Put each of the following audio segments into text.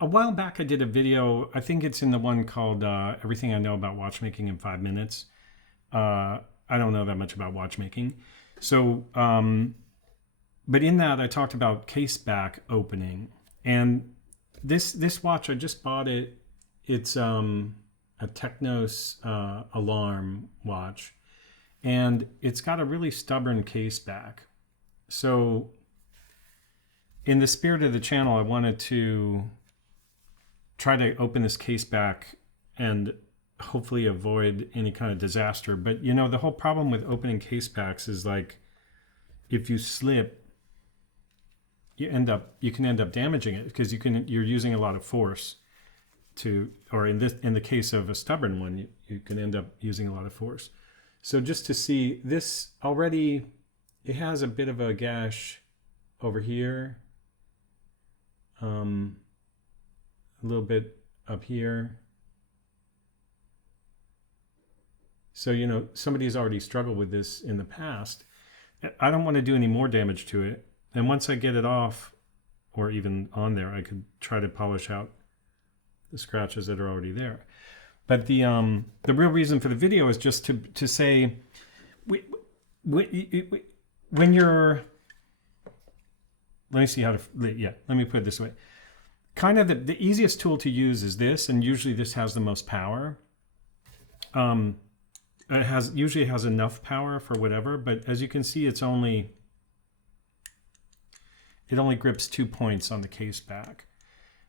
a while back I did a video, I think it's in the one called Everything I Know About Watchmaking in 5 Minutes. I don't know that much about watchmaking. So, but in that I talked about case back opening. And this watch, I just bought it. It's a Technos alarm watch. And it's got a really stubborn case back. So in the spirit of the channel, I wanted to try to open this case back and hopefully avoid any kind of disaster. But you know, the whole problem with opening case backs is like, if you slip, you can end up damaging it because you're using a lot of force to, or in the case of a stubborn one, you can end up using a lot of force. So just to see this already, it has a bit of a gash over here, a little bit up here. So, you know, somebody's already struggled with this in the past. I don't want to do any more damage to it. And once I get it off, or even on there, I could try to polish out the scratches that are already there. But the real reason for the video is just to say, when you're, let me see how to, yeah, let me put it this way. Kind of the easiest tool to use is this, and usually this has the most power. It usually has enough power for whatever, but as you can see, it only grips 2 points on the case back.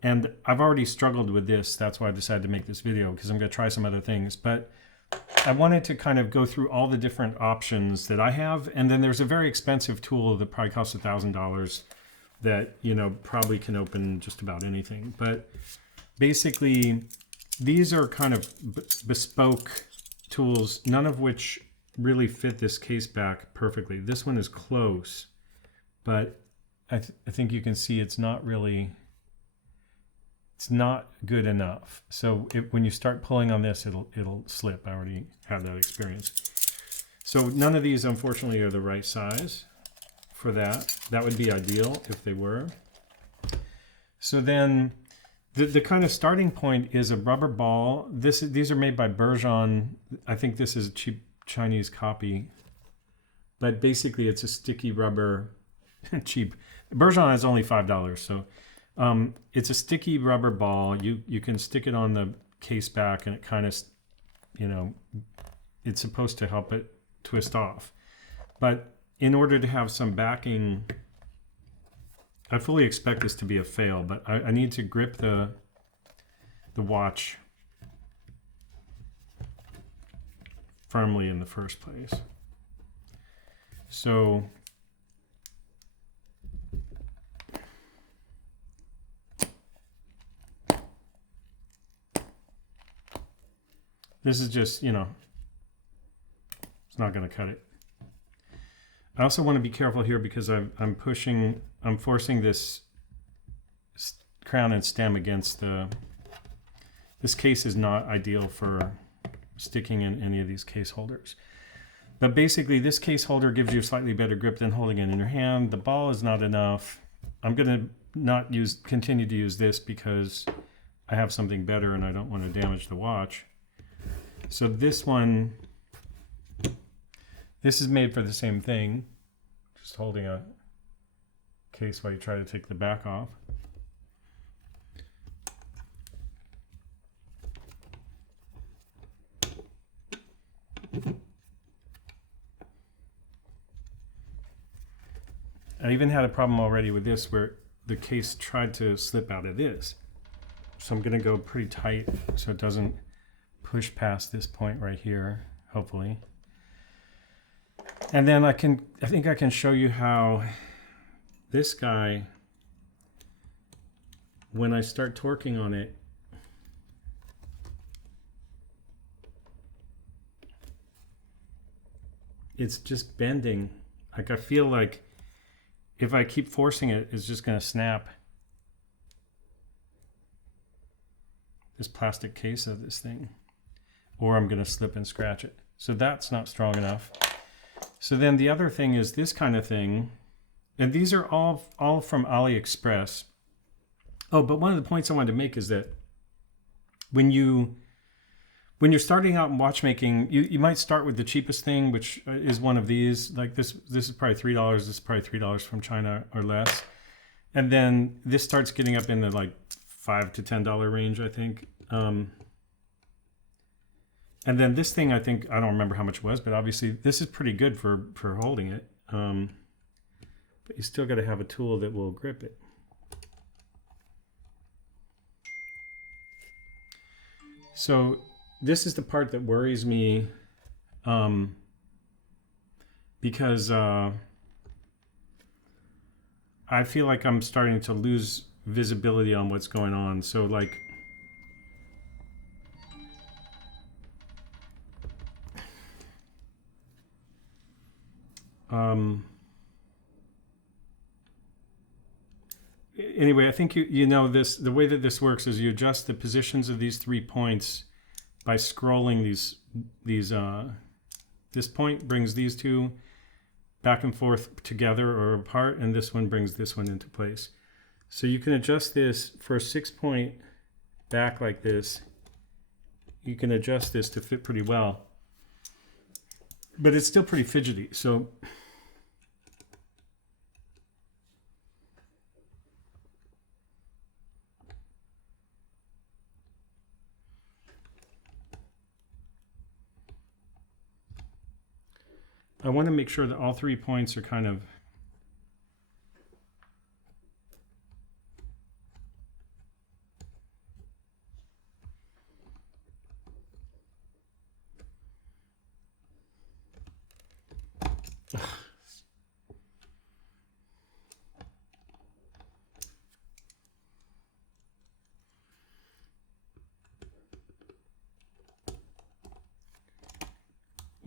And I've already struggled with this. That's why I decided to make this video, because I'm going to try some other things. But I wanted to kind of go through all the different options that I have. And then there's a very expensive tool that probably costs $1,000 that, you know, probably can open just about anything. But basically, these are kind of bespoke tools, none of which really fit this case back perfectly. This one is close, but I think you can see it's not good enough. So when you start pulling on this, it'll slip. I already have that experience. So none of these, unfortunately, are the right size for that. That would be ideal if they were. So then the kind of starting point is a rubber ball. These are made by Bergeon. I think this is a cheap Chinese copy, but basically it's a sticky rubber, cheap. Bergeon is only $5, so it's a sticky rubber ball. You can stick it on the case back, and it kind of, you know, it's supposed to help it twist off. But in order to have some backing, I fully expect this to be a fail, but I need to grip the watch firmly in the first place. So this is just, you know, it's not going to cut it. I also want to be careful here because I'm forcing this crown and stem against this case is not ideal for sticking in any of these case holders. But basically this case holder gives you a slightly better grip than holding it in your hand. The ball is not enough. I'm going to continue to use this because I have something better and I don't want to damage the watch. So this one, this is made for the same thing, just holding a case while you try to take the back off. I even had a problem already with this where the case tried to slip out of this. So I'm going to go pretty tight so it doesn't push past this point right here, hopefully. And then I think I can show you how this guy, when I start torquing on it, it's just bending. Like I feel like if I keep forcing it, it's just going to snap this plastic case of this thing, or I'm going to slip and scratch it. So that's not strong enough. So then the other thing is this kind of thing, and these are all from AliExpress. Oh, but one of the points I wanted to make is that when you're starting out in watchmaking, you might start with the cheapest thing, which is one of these. Like this is probably $3. This is probably $3 from China or less. And then this starts getting up in the like $5 to $10 range, I think. And then this thing, I think, I don't remember how much it was, but obviously this is pretty good for holding it. But you still got to have a tool that will grip it. So this is the part that worries me, because I feel like I'm starting to lose visibility on what's going on. So like, anyway, I think you know this. The way that this works is you adjust the positions of these 3 points by scrolling these. This point brings these two back and forth together or apart, and this one brings this one into place. So you can adjust this for a 6-point back like this. You can adjust this to fit pretty well, but it's still pretty fidgety. So I want to make sure that all 3 points are kind of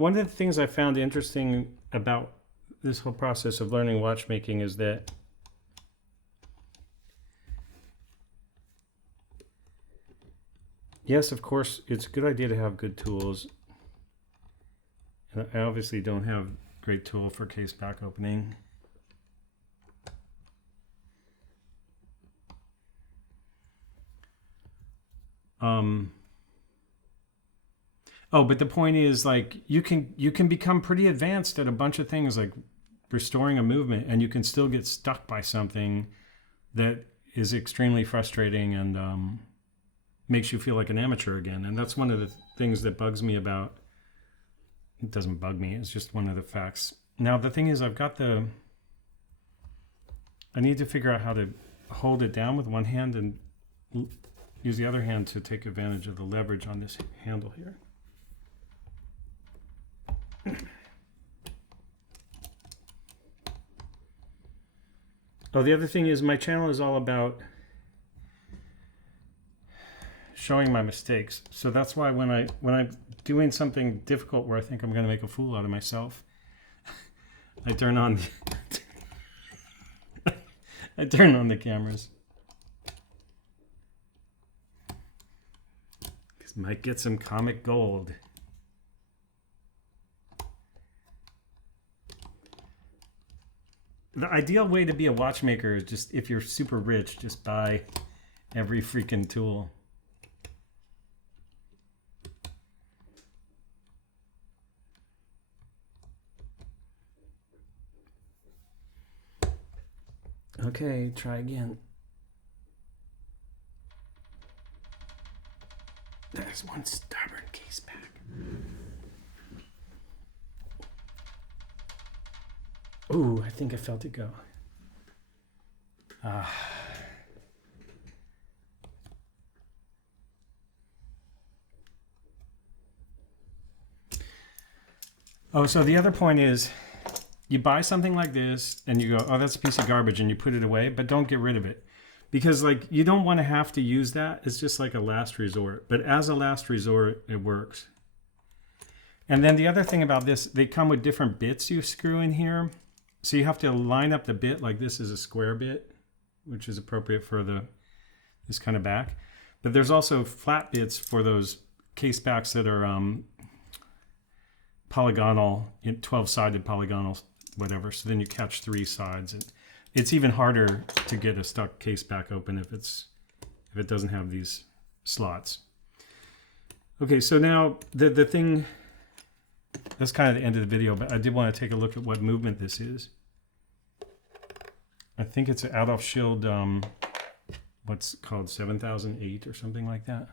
One of the things I found interesting about this whole process of learning watchmaking is that yes, of course, it's a good idea to have good tools. And I obviously don't have a great tool for case back opening. Oh, but the point is, like, you can become pretty advanced at a bunch of things, like restoring a movement, and you can still get stuck by something that is extremely frustrating and makes you feel like an amateur again. And that's one of the things that bugs me about. It doesn't bug me. It's just one of the facts. Now, the thing is, I need to figure out how to hold it down with one hand and use the other hand to take advantage of the leverage on this handle here. Oh, the other thing is my channel is all about showing my mistakes. So that's why when I'm doing something difficult where I think I'm going to make a fool out of myself, I turn on the cameras. Because might get some comic gold. The ideal way to be a watchmaker is just, if you're super rich, just buy every freaking tool. Okay, try again. There's one stubborn case back. Ooh, I think I felt it go. Oh, so the other point is, you buy something like this and you go, oh, that's a piece of garbage, and you put it away, but don't get rid of it. Because like, you don't want to have to use that. It's just like a last resort. But as a last resort, it works. And then the other thing about this, they come with different bits you screw in here. So you have to line up the bit, like this is a square bit, which is appropriate for this kind of back. But there's also flat bits for those case backs that are polygonal, 12-sided polygonal, whatever. So then you catch 3 sides. And it's even harder to get a stuck case back open if it's if it doesn't have these slots. Okay, so now the thing, that's kind of the end of the video, but I did want to take a look at what movement this is. I think it's an Adolf Schild, what's called 7008 or something like that.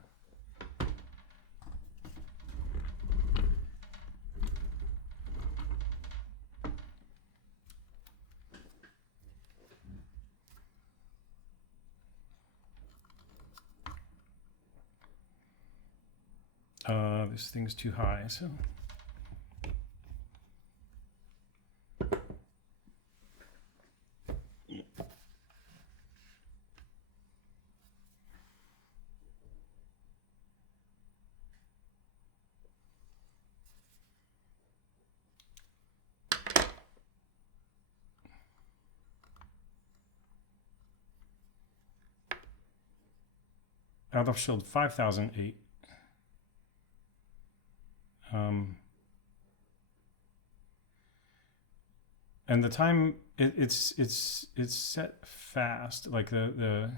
This thing's too high, so. Adolf Schild 5008. And the time it's set fast, like the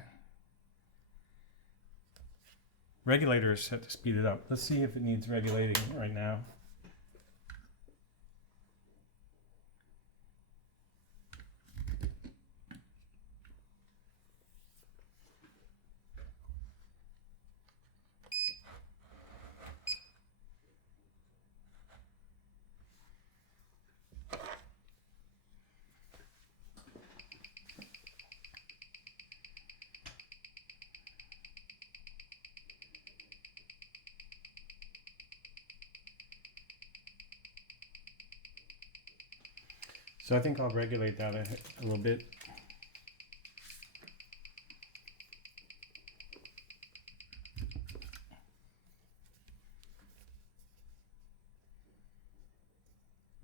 regulator is set to speed it up. Let's see if it needs regulating right now. So I think I'll regulate that a little bit.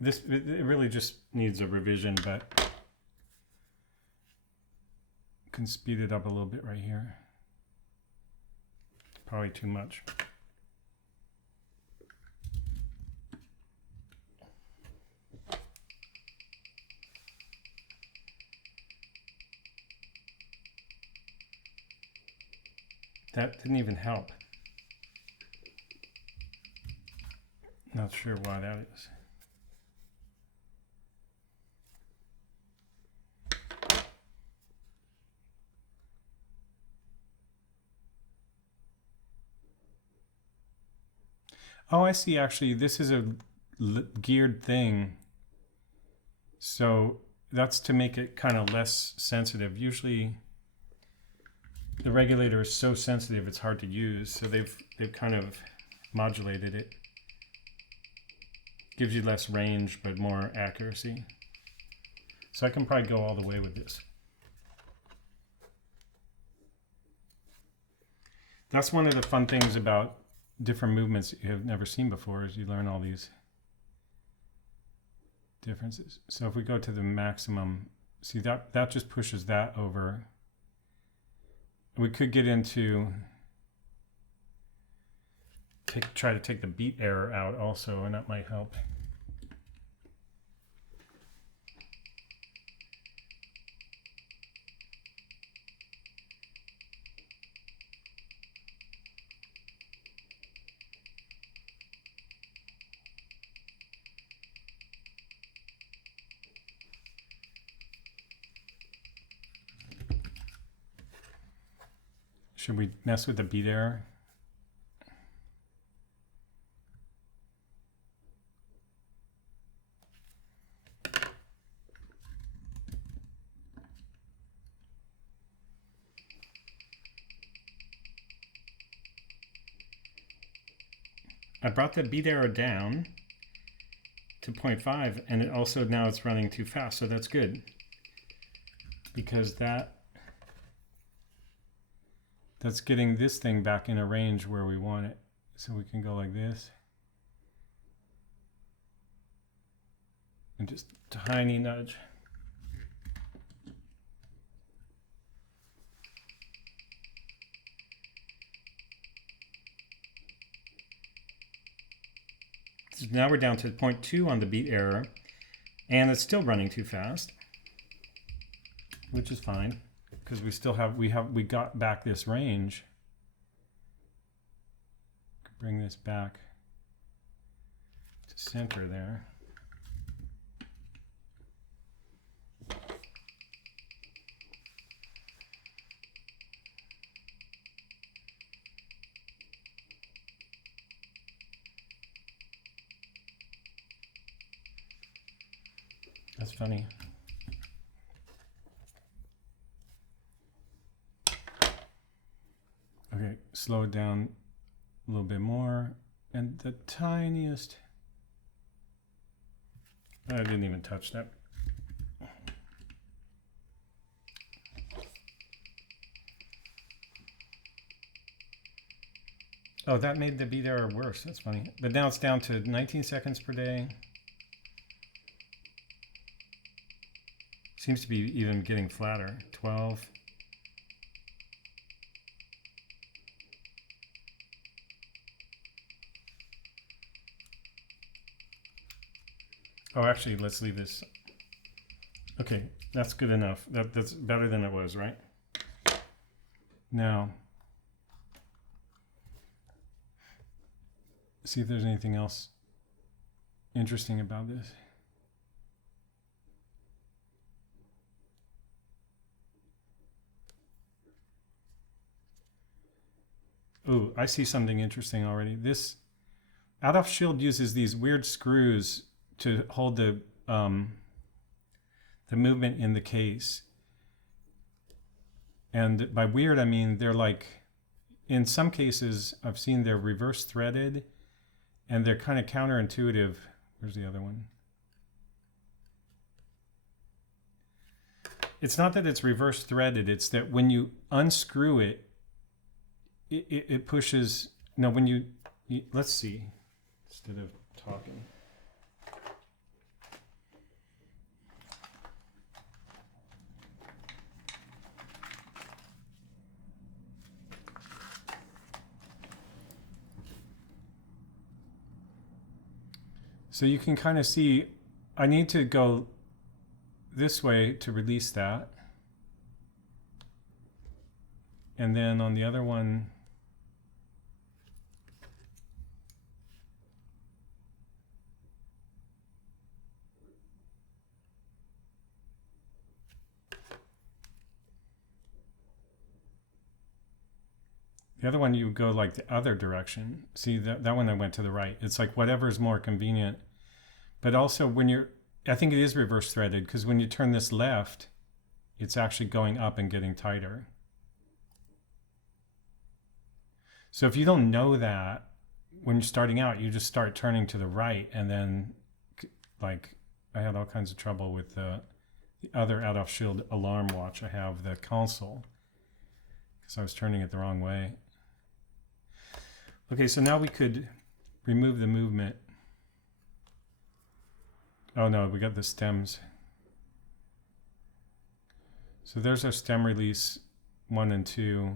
It really just needs a revision, but can speed it up a little bit right here. Probably too much. That didn't even help. Not sure why that is. Oh, I see. Actually, this is a geared thing. So that's to make it kind of less sensitive. Usually the regulator is so sensitive it's hard to use, so they've kind of modulated it. Gives you less range but more accuracy. So I can probably go all the way with this. That's one of the fun things about different movements that you have never seen before, is you learn all these differences. So if we go to the maximum, see that just pushes that over. We could get into try to take the beat error out also, and that might help. Should we mess with the beat error? I brought the beat error down to 0.5, and it also now it's running too fast, so that's good, because that's getting this thing back in a range where we want it. So we can go like this. And just tiny nudge. So now we're down to 0.2 on the beat error, and it's still running too fast, which is fine. because we got back this range. Bring this back to center there. That's funny. Okay, slow it down a little bit more. And the tiniest, I didn't even touch that. Oh, that made the beat error worse. That's funny. But now it's down to 19 seconds per day. Seems to be even getting flatter. 12. Oh, actually, let's leave this. Okay, that's good enough. That's better than it was, right? Now, see if there's anything else interesting about this. Oh, I see something interesting already. This Adolf Schild uses these weird screws to hold the movement in the case. And by weird, I mean they're like, in some cases, I've seen they're reverse threaded, and they're kind of counterintuitive. Where's the other one? It's not that it's reverse threaded, it's that when you unscrew it, it pushes, no, when you, let's see, instead of talking. So you can kind of see, I need to go this way to release that. And then on the other one, you go like the other direction. See, that one I went to the right. It's like whatever's more convenient. But also when you're, I think it is reverse threaded, because when you turn this left, it's actually going up and getting tighter. So if you don't know that, when you're starting out, you just start turning to the right, and then, like, I had all kinds of trouble with the other Adolf Schild alarm watch I have, the console, because I was turning it the wrong way. Okay, so now we could remove the movement. Oh no, we got the stems. So there's our stem release 1 and 2.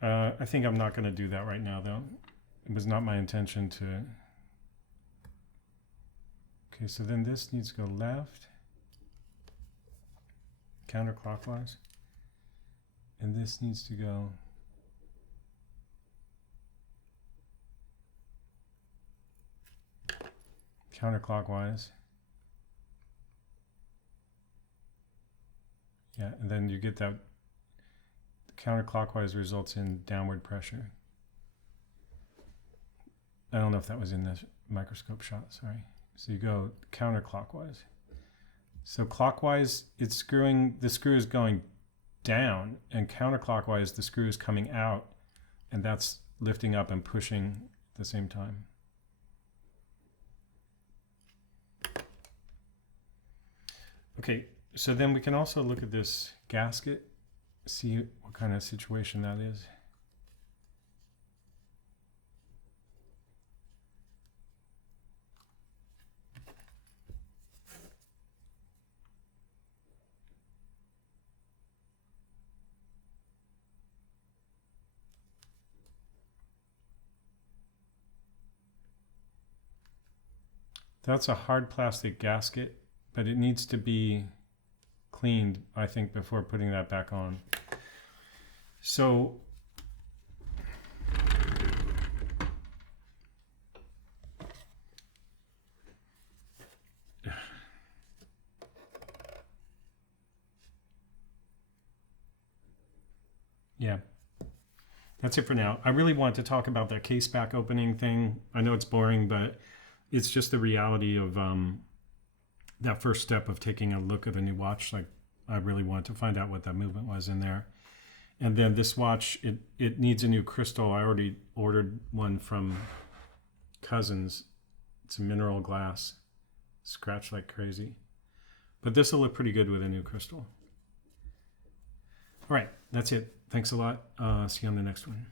I think I'm not going to do that right now, though. It was not my intention to. Okay, so then this needs to go left, counterclockwise, and this needs to go counterclockwise. Yeah, and then you get that counterclockwise results in downward pressure. I don't know if that was in this microscope shot, sorry. So you go counterclockwise. So clockwise, it's screwing, the screw is going down, and counterclockwise, the screw is coming out, and that's lifting up and pushing at the same time. Okay, so then we can also look at this gasket, see what kind of situation that is. That's a hard plastic gasket, but it needs to be cleaned, I think, before putting that back on. So yeah, that's it for now. I really want to talk about that case back opening thing. I know it's boring, but it's just the reality of that first step of taking a look at a new watch. Like, I really want to find out what that movement was in there. And then this watch, it needs a new crystal. I already ordered one from Cousins. It's a mineral glass. Scratch like crazy. But this will look pretty good with a new crystal. All right, that's it. Thanks a lot. See you on the next one.